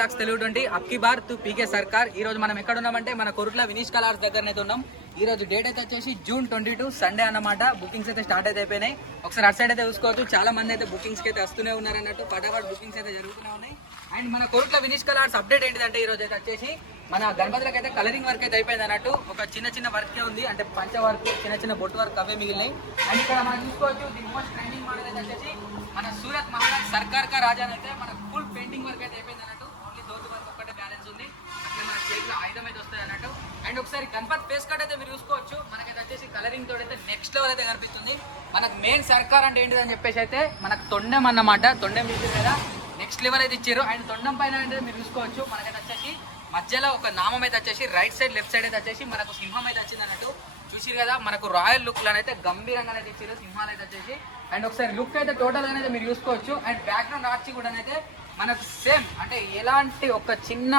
Telugu అప్కి bar తు పీకే సర్కార్. ఈ రోజు మనం ఎక్కడ ఉన్నామంటే మన కొరుట్ల వినీష్ కలర్స్ దగ్గర అయితే ఉన్నాం. ఈ రోజు డేట్ అయితే వచ్చేసి June 22 సండే అన్నమాట. బుకింగ్స్ అయితే స్టార్ట్ అయితే అయిపోయినాయి. ఒకసారి అటు సైడ్ అయితే చూసుకోవచ్చు. చాలా మంది అయితే బుకింగ్స్ అయితే వస్తూనే ఉన్నారు అన్నట్టు. పటాపట్ బుకింగ్స్ అయితే జరుగుతూనే ఉన్నాయి. అండ్ మన కొరుట్ల వినీష్ కలర్స్ అప్డేట్ ఏంటిదంటే ఈ రోజు అయితే వచ్చేసి మన గణపతులకు అయితే కలరింగ్ వర్క్ అయితే అయిపోయింది అన్నట్టు. ఒక చిన్న వర్కే ఉంది, అంటే పంచ వర్క్, చిన్న బొట్టు వర్క్ అవే మిగిలినాయి. అండ్ ఇక్కడ మనం చూసుకోవచ్చు ది మోస్ట్ ట్రెండింగ్ మోడల్ అయితే వచ్చేసి మన సూరత్ మహారాజ్ సర్కార్ కా రాజా అయితే మన ఫుల్ పెయింటింగ్ వర్క్ అయితే అయిపోయింది అన్నట్టు. ఓన్లీ దోతి వర్క్ ఒక్కటే బ్యాలెన్స్ ఉంది. అట్లా మన చేతిలో ఆయుధం అయితే వస్తాయి అన్నట్టు. అండ్ ఒకసారి గణపతి ఫేస్ కట్ అయితే మీరు చూసుకోవచ్చు. మనకైతే వచ్చేసి కలరింగ్ తోటి అయితే నెక్స్ట్ లెవెల్ అయితే కనిపిస్తుంది. మనకు మెయిన్ సర్కార్ అంటే ఏంటిదని చెప్పేసి అయితే మనకు తొండం అన్నమాట. తొండం ఇచ్చారు కదా, నెక్స్ట్ లెవెల్ అయితే ఇచ్చారు. అండ్ తొండం పైన అయితే మీరు చూసుకోవచ్చు మనకైతే వచ్చేసి మధ్యలో ఒక నామం అయితే వచ్చేసి రైట్ సైడ్ లెఫ్ట్ సైడ్ అయితే వచ్చేసి మనకు సింహం అయితే వచ్చింది అన్నట్టు. చూసిరు కదా, మనకు రాయల్ లుక్ అయితే గంభీరంగా అయితే ఇచ్చారు సింహాలు అయితే వచ్చేసి. అండ్ ఒకసారి లుక్ అయితే టోటల్ గా అయితే మీరు చూసుకోవచ్చు. అండ్ బ్యాక్గ్రౌండ్ ఆర్చి కూడా అయితే మనకు సేమ్, అంటే ఎలాంటి ఒక చిన్న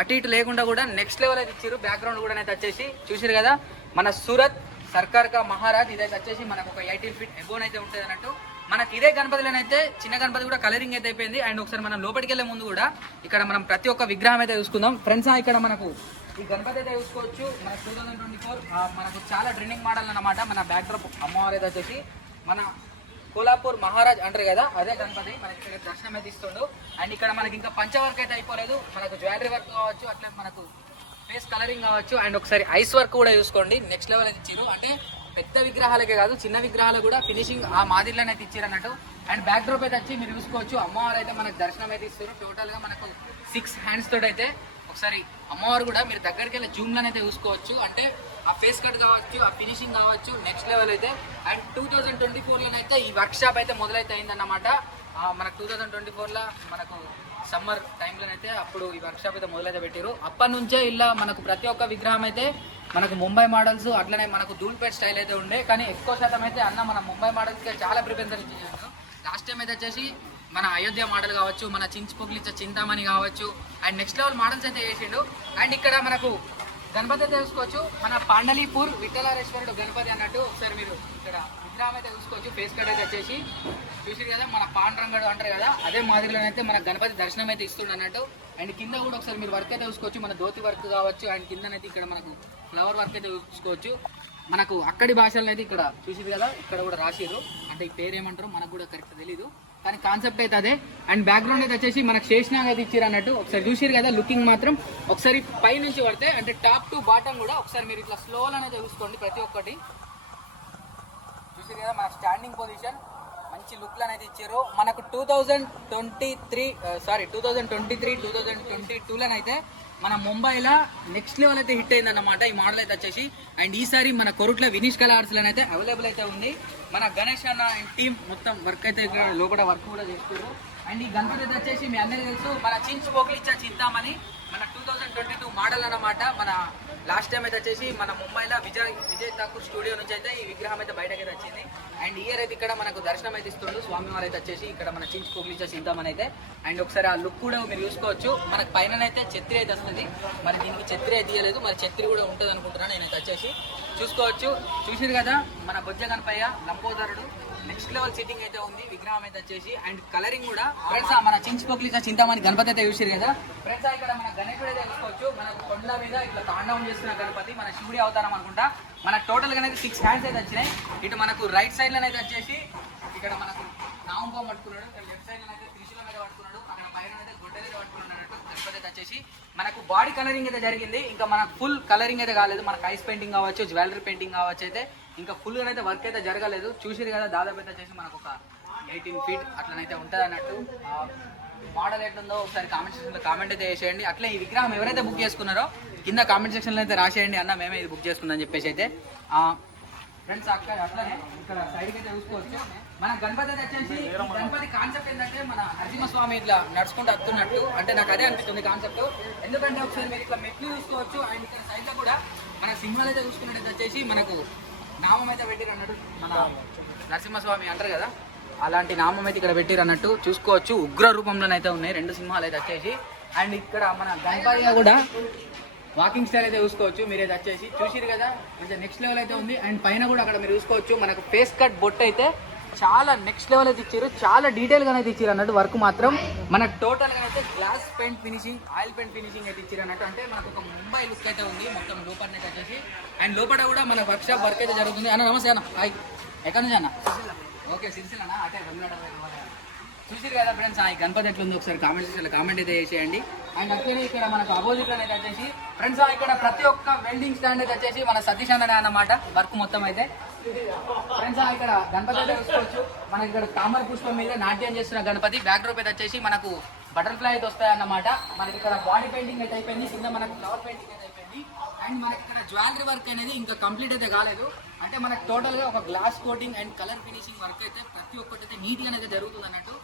అటు ఇటు లేకుండా కూడా నెక్స్ట్ లెవెల్ అయితే ఇచ్చారు. బ్యాక్గ్రౌండ్ కూడా అయితే వచ్చేసి చూసిరు కదా, మన సూరత్ సర్కార్ కా మహారాజ్ ఇదైతే వచ్చేసి మనకు ఒక 18 feet ఎబోన్ అయితే ఉంటుంది అన్నట్టు. మనకి ఇదే గణపతిలోనైతే చిన్న గణపతి కూడా కలరింగ్ అయితే అయిపోయింది. అండ్ ఒకసారి మనం లోపలికి వెళ్ళే ముందు కూడా ఇక్కడ మనం ప్రతి ఒక్క విగ్రహం అయితే చూసుకుందాం ఫ్రెండ్స్. ఇక్కడ మనకు ఈ గణపతి అయితే చూసుకోవచ్చు. మన 2024 మనకు చాలా ట్రెండింగ్ మోడల్ అన్నమాట. మన బ్యాక్డ్రాప్ అమ్మవారు అయితే వచ్చేసి మన కోలాపూర్ మహారాజ్ అంటారు కదా, అదే గణపతి మనకి ఇక్కడ దర్శనం అయితే ఇస్తుండు. అండ్ ఇక్కడ మనకి ఇంకా పంచ వర్క్ అయితే అయిపోలేదు. మనకు జ్యువెలరీ వర్క్ కావచ్చు, అట్లా మనకు ఫేస్ కలరింగ్ కావచ్చు. అండ్ ఒకసారి ఐస్ వర్క్ కూడా చూసుకోండి, నెక్స్ట్ లెవెల్ అయితే ఇచ్చారు. అంటే పెద్ద విగ్రహాలకే కాదు, చిన్న విగ్రహాలకు కూడా ఫినిషింగ్ ఆ మాదిరిలోనే అయితే ఇచ్చారు అన్నట్టు. అండ్ బ్యాక్ డ్రాప్ అయితే వచ్చి మీరు చూసుకోవచ్చు అమ్మవారు అయితే మనకు దర్శనం అయితే ఇస్తారు. టోటల్ గా మనకు 6 hands తోటి అయితే ఒకసారి అమ్మవారు కూడా మీరు దగ్గరికి వెళ్ళి జూమ్ లోనైతే చూసుకోవచ్చు. అంటే ఆ ఫేస్ కట్ కావచ్చు, ఆ ఫినిషింగ్ కావచ్చు, నెక్స్ట్ లెవెల్ అయితే. అండ్ 2024లోనైతే ఈ వర్క్ షాప్ అయితే మొదలైతే అయిందన్నమాట. మనకు 2024లో మనకు సమ్మర్ టైంలోనైతే అప్పుడు ఈ వర్క్ షాప్ అయితే మొదలైతే పెట్టారు. అప్పటి నుంచే ఇలా మనకు ప్రతి ఒక్క విగ్రహం అయితే మనకు ముంబై మోడల్స్, అట్లనే మనకు ధూల్పేట్ స్టైల్ అయితే ఉండే. కానీ ఎక్కువ శాతం అయితే అన్న మన ముంబై మోడల్స్కి చాలా ప్రిఫరెన్స్ ఇచ్చారు. లాస్ట్ టైం అయితే వచ్చేసి మన అయోధ్య మోడల్ కావచ్చు, మన చించుపోగిలిచ్చ చింతామణి కావచ్చు, అండ్ నెక్స్ట్ లెవెల్ మోడల్స్ అయితే చేసిండు. అండ్ ఇక్కడ మనకు గణపతి అయితే చూసుకోవచ్చు. మన పాండలీపూర్ విఠలారేశ్వరుడు గణపతి అన్నట్టు. ఒకసారి మీరు ఇక్కడ విగ్రహం అయితే చూసుకోవచ్చు. ఫేస్ కట్ అయితే వచ్చేసి చూసి కదా, మన పాండ్రంగడు అంటారు కదా, అదే మాదిరిలోనైతే మన గణపతి దర్శనం అయితే ఇస్తుండ అన్నట్టు. అండ్ కింద కూడా ఒకసారి మీరు వర్క్ అయితే చూసుకోవచ్చు. మన ధోతి వర్క్ కావచ్చు, అండ్ కిందనైతే ఇక్కడ మనకు ఫ్లవర్ వర్క్ అయితే చూసుకోవచ్చు. మనకు అక్కడి భాషలను అయితే ఇక్కడ చూసి కదా, ఇక్కడ కూడా రాసిరు. అంటే ఈ పేరు ఏమంటారు మనకు కూడా కరెక్ట్ తెలీదు, కానీ కాన్సెప్ట్ అయితే అదే. అండ్ బ్యాక్గ్రౌండ్ అయితే వచ్చేసి మనకు శేషనాగ్ అయితే ఇచ్చారు అన్నట్టు. ఒకసారి చూసిరు కదా, లుకింగ్ మాత్రం ఒకసారి పై నుంచి పడితే అంటే టాప్ టు బాటమ్ కూడా ఒకసారి మీరు ఇట్లా స్లో అనేది చూసుకోండి. ప్రతి ఒక్కటి చూసిరు కదా, మన స్టాండింగ్ పొజిషన్ మంచి లుక్లు అనేది ఇచ్చారు. మనకు 2023 2022లోనైతే మన ముంబైలో నెక్స్ట్ లెవెల్ అయితే హిట్ అయిందన్నమాట ఈ మోడల్ అయితే వచ్చేసి. అండ్ ఈసారి మన కొరుట్ల వినీష్ కలర్స్ లోనైతే అవైలబుల్ అయితే ఉంది. మన గణేష్ అన్న అండ్ టీమ్ మొత్తం వర్క్ అయితే ఇక్కడ లోపల వర్క్ కూడా చేస్తారు. అండ్ ఈ గణపతి అయితే వచ్చేసి మీ అందరికీ తెలుసు, మన చించుపోగిలిచ్చ చింతామణి మన 2022 మోడల్ అన్నమాట. మన లాస్ట్ టైం అయితే వచ్చేసి మన ముంబైలో విజయ్ ఠాకూర్ స్టూడియో నుంచి అయితే ఈ విగ్రహం అయితే బయటకి వచ్చింది. అండ్ ఇయర్ అయితే ఇక్కడ మనకు దర్శనం అయితే ఇస్తుండ్రు స్వామివారు అయితే వచ్చేసి ఇక్కడ మన చించుపోగిలిచ్చ చింతామణి అయితే. అండ్ ఒకసారి ఆ లుక్ కూడా మీరు చూసుకోవచ్చు. మనకు పైన అయితే ఛత్రి అయితే వస్తుంది. మరి దీనికి ఛత్రి అయితే తీయలేదు, మరి ఛత్రి కూడా ఉంటుంది అనుకుంటున్నాను నేనైతే వచ్చేసి. చూసుకోవచ్చు. చూసిరు కదా, మన బొజ్జ గణపయ్య లంబోదరుడు నెక్స్ట్ లెవెల్ సిట్టింగ్ అయితే ఉంది విగ్రహం అయితే వచ్చేసి. అండ్ కలరింగ్ కూడా ఫ్రెండ్స్ మన చించుపోగిలిచ్చ చింతామణి గణపతి అయితే చూసిరు కదా ఫ్రెండ్స్. ఇక్కడ మన గణేశుడు అయితే చూసుకోవచ్చు. మనకు కొండ మీద ఇట్లా తాండవం చేస్తున్న గణపతి, మన శివుడి అవతారం అనుకుంటా. మన టోటల్ గా 6 hands అయితే వచ్చినాయి. ఇటు మనకు రైట్ సైడ్ లోనైతే వచ్చేసి ఇక్కడ మనకు నామంపో పట్టుకున్నాడు, లెఫ్ట్ సైడ్ లోనైతే త్రిశూలం మీద పట్టుకున్నాడు, అక్కడ పైన అయితే గొడ్డ మీద పట్టుకున్నాడు. గణపతి అయితే వచ్చేసి మనకు బాడీ కలరింగ్ అయితే జరిగింది. ఇంకా మనకు ఫుల్ కలరింగ్ అయితే కాలేదు. మనకు ఐస్ పెయింటింగ్ కావచ్చు, జ్యువెలరీ పెయింటింగ్ కావచ్చు, అయితే ఇంకా ఫుల్ గా అయితే వర్క్ అయితే జరగలేదు. చూసిరు కదా, దాదాపు అయితే వచ్చేసి మనకు ఒక 18 feet అట్లనైతే ఉంటుంది అన్నట్టు. మోడల్ ఎట్లుందో ఒకసారి కామెంట్ సెక్షన్లో కామెంట్ అయితే చేసేయండి. అట్లే ఈ విగ్రహం ఎవరైతే బుక్ చేసుకున్నారో కింద కామెంట్ సెక్షన్లో అయితే రాసేయండి, అన్న మేమే ఇది బుక్ చేసుకుందని చెప్పేసి అయితే. ఫ్రెండ్స్ అక్కడ అట్లనే ఇక్కడ సైడ్కి అయితే చూసుకోవచ్చు. మన గణపతి అయితే వచ్చేసి గణపతి కాన్సెప్ట్ ఏంటంటే మన నరసింహస్వామి ఇట్లా నడుచుకుంటూ వస్తున్నట్టు. అంటే నాకు అదే అనిపిస్తుంది కాన్సెప్ట్. ఎందుకంటే ఒకసారి మీరు ఇట్లా మెట్లు చూసుకోవచ్చు. అండ్ ఇక్కడ సైడ్లో కూడా మన సింహాలు అయితే చూసుకున్నట్టు వచ్చేసి మనకు నామం అయితే పెట్టిరు అన్నట్టు. మన నరసింహస్వామి అంటారు కదా, అలాంటి నామం అయితే ఇక్కడ పెట్టిరు అన్నట్టు చూసుకోవచ్చు. ఉగ్ర రూపంలోనైతే ఉన్నాయి 2 సింహాలు అయితే వచ్చేసి. అండ్ ఇక్కడ మన గణపతి కూడా వాకింగ్ స్టైల్ అయితే చూసుకోవచ్చు. మీరైతే వచ్చేసి చూసిరు కదా, కొంచెం నెక్స్ట్ లెవెల్ అయితే ఉంది. అండ్ పైన కూడా అక్కడ మీరు చూసుకోవచ్చు మనకు ఫేస్ కట్ బొట్టు అయితే చాలా నెక్స్ట్ లెవెల్ అయితే ఇచ్చారు, చాలా డీటెయిల్ గా అయితే ఇచ్చారు అన్నట్టు. వర్క్ మాత్రం మనకు టోటల్ గా అయితే glass paint finishing, oil paint finishing అయితే ఇచ్చారు అన్నట్టు. అంటే మనకు ఒక ముంబై లుక్ అయితే ఉంది మొత్తం లోపల వచ్చేసి. అండ్ లోపల కూడా మన వర్క్ షాప్ వర్క్ అయితే జరుగుతుంది. అన్న నమస్తే అన్న, హాయ్, ఎక్కడి నుంచి అన్న? ఓకే, సిరిసిల్లనా? అంటే చూసిరు కదా ఫ్రెండ్స్, ఈ గణపతి ఎట్లుంది ఒకసారి కామెంట్ అయితే చేసేయండి. అండ్ అట్లనే ఇక్కడ మనకు అపోజిట్ అయితే వచ్చేసి ఫ్రెండ్స్ ఇక్కడ ప్రతి ఒక్క వెల్డింగ్ స్టాండ్ అయితే వచ్చేసి మన సతీష్ అన్ననే అన్నమాట వర్క్ మొత్తం అయితే. ఫ్రెండ్స్ ఇక్కడ గణపతి అయితే చూసుకోవచ్చు. మనకి ఇక్కడ తామర పుష్పం మీద నాట్యం చేస్తున్న గణపతి. బ్యాక్ డ్రాప్ అయితే వచ్చేసి మనకు బటర్ఫ్లై అయితే వస్తాయి అన్నమాట. మనకి ఇక్కడ బాడీ పెయింటింగ్ అయితే అయిపోయింది, కింద మనకు ఫ్లవర్ పెయింటింగ్ అయితే అయిపోయింది. అండ్ మనకి ఇక్కడ జ్యువెలరీ వర్క్ అనేది ఇంకా కంప్లీట్ అయితే కాలేదు. అంటే మనకు టోటల్ గా ఒక glass coating and colour finishing work అయితే ప్రతి ఒక్కటి అయితే నీట్ గా అయితే జరుగుతుంది అన్నట్టు.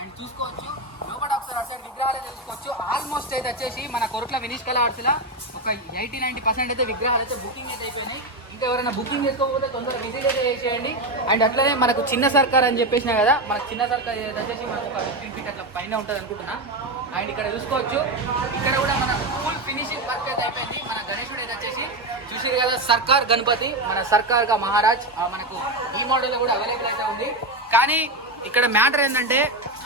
అండ్ చూసుకోవచ్చు లోపల ఒకసారి అసలు విగ్రహాలు అయితే చూసుకోవచ్చు. ఆల్మోస్ట్ అయితే వచ్చేసి మన కొరట్ల వినీష్ కలర్స్ లా ఒక 80-90% అయితే విగ్రహాలు అయితే బుకింగ్ అయితే అయిపోయినాయి. ఇంకా ఎవరైనా బుకింగ్ చేసుకోకపోతే తొందరగా విజిట్ అయితే చేసేయండి. అండ్ అట్లనే మనకు చిన్న సర్కార్ అని చెప్పేసినా కదా, మనకు చిన్న సర్కార్ వచ్చేసి మనకు ఒక 15 feet అట్లా పైన ఉంటుంది అనుకుంటున్నా. అండ్ ఇక్కడ చూసుకోవచ్చు, ఇక్కడ కూడా మన ఫుల్ ఫినిషింగ్ వర్క్ అయితే అయిపోయింది. మన గణేశుడు అయితే వచ్చేసి చూసారు కదా, సర్కార్ గణపతి, మన సర్కార్ గా మహారాజ్ మనకు ఈ మోడల్ కూడా అవైలబుల్ అయితే ఉంది. కానీ ఇక్కడ మ్యాటర్ ఏంటంటే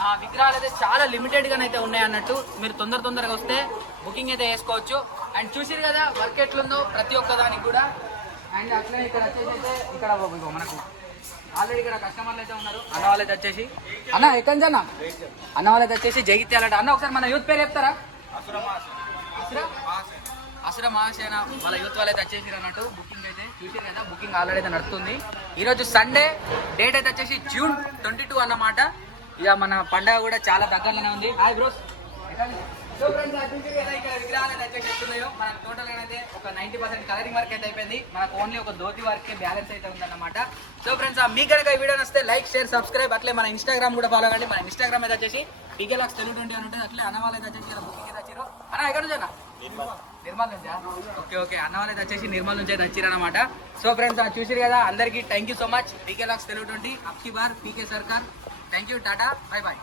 ఆ విగ్రహాలు అయితే చాలా లిమిటెడ్ గానైతే ఉన్నాయి అన్నట్టు. మీరు తొందరగా వస్తే బుకింగ్ అయితే వేసుకోవచ్చు. అండ్ చూసిరు కదా వర్క్ ఎట్లుందో ప్రతి ఒక్క దానికి కూడా. అండ్ అట్లనే ఇక్కడ వచ్చేసి అయితే ఇక్కడ మనకు ఆల్రెడీ ఇక్కడ కస్టమర్లు అయితే ఉన్నారు. అన్న వాళ్ళైతే వచ్చేసి అన్న ఎక్కడి నుంచి అన్న? అన్న వాళ్ళైతే వచ్చేసి జగిత్యాలంట. అన్న ఒకసారి మన యూత్ పేరు చెప్తారా? అసుర మహాసేన వాళ్ళ యూత్ వాళ్ళైతే వచ్చేసి అన్నట్టు. బుకింగ్ అయితే చూసారు కదా, బుకింగ్ ఆల్రెడీ అయితే నడుస్తుంది. ఈరోజు సండే, డేట్ అయితే వచ్చేసి June 22 అన్నమాట. ఇక మన పండగ కూడా చాలా దగ్గరలోనే ఉంది. Hi bros. సో ఫ్రెండ్స్ చూసారు కదా ఇక్కడ విగ్రహాలు అయితే చెప్తున్నాయో మనకు టోటల్ అయితే ఒక 90% కలరింగ్ వర్క్ అయితే అయిపోయింది. మనకు ఓన్లీ ఒక ధోతి వర్క్ బ్యాలెన్స్ అయితే ఉందన్నమాట. సో ఫ్రెండ్స్ మీకు కనుక ఈ వీడియో నచ్చితే లైక్, షేర్, సబ్స్క్రైబ్. అట్లే మన ఇన్స్టాగ్రామ్ కూడా ఫాలో కండి. మన ఇన్స్టాగ్రామ్ అయితే వచ్చేసి PKLux Telugu 20 అని ఉంటుంది. అట్లే అన్న వాళ్ళైతే వచ్చేసి బుకింగ్ అయితే వచ్చారు. అన్న ఎక్కడ నుంచి అన్న? నిర్మల్ నుంచా? ఓకే అన్న వాళ్ళైతే వచ్చేసి నిర్మల్ నుంచి అయితే వచ్చారు అనమాట. సో ఫ్రెండ్స్ చూసారు కదా, అందరికీ thank you so much. PKLux Telugu 20 అప్కి బార్ PK సర్కార్. థ్యాంక్ యూ, టాటా, బై బాయ్.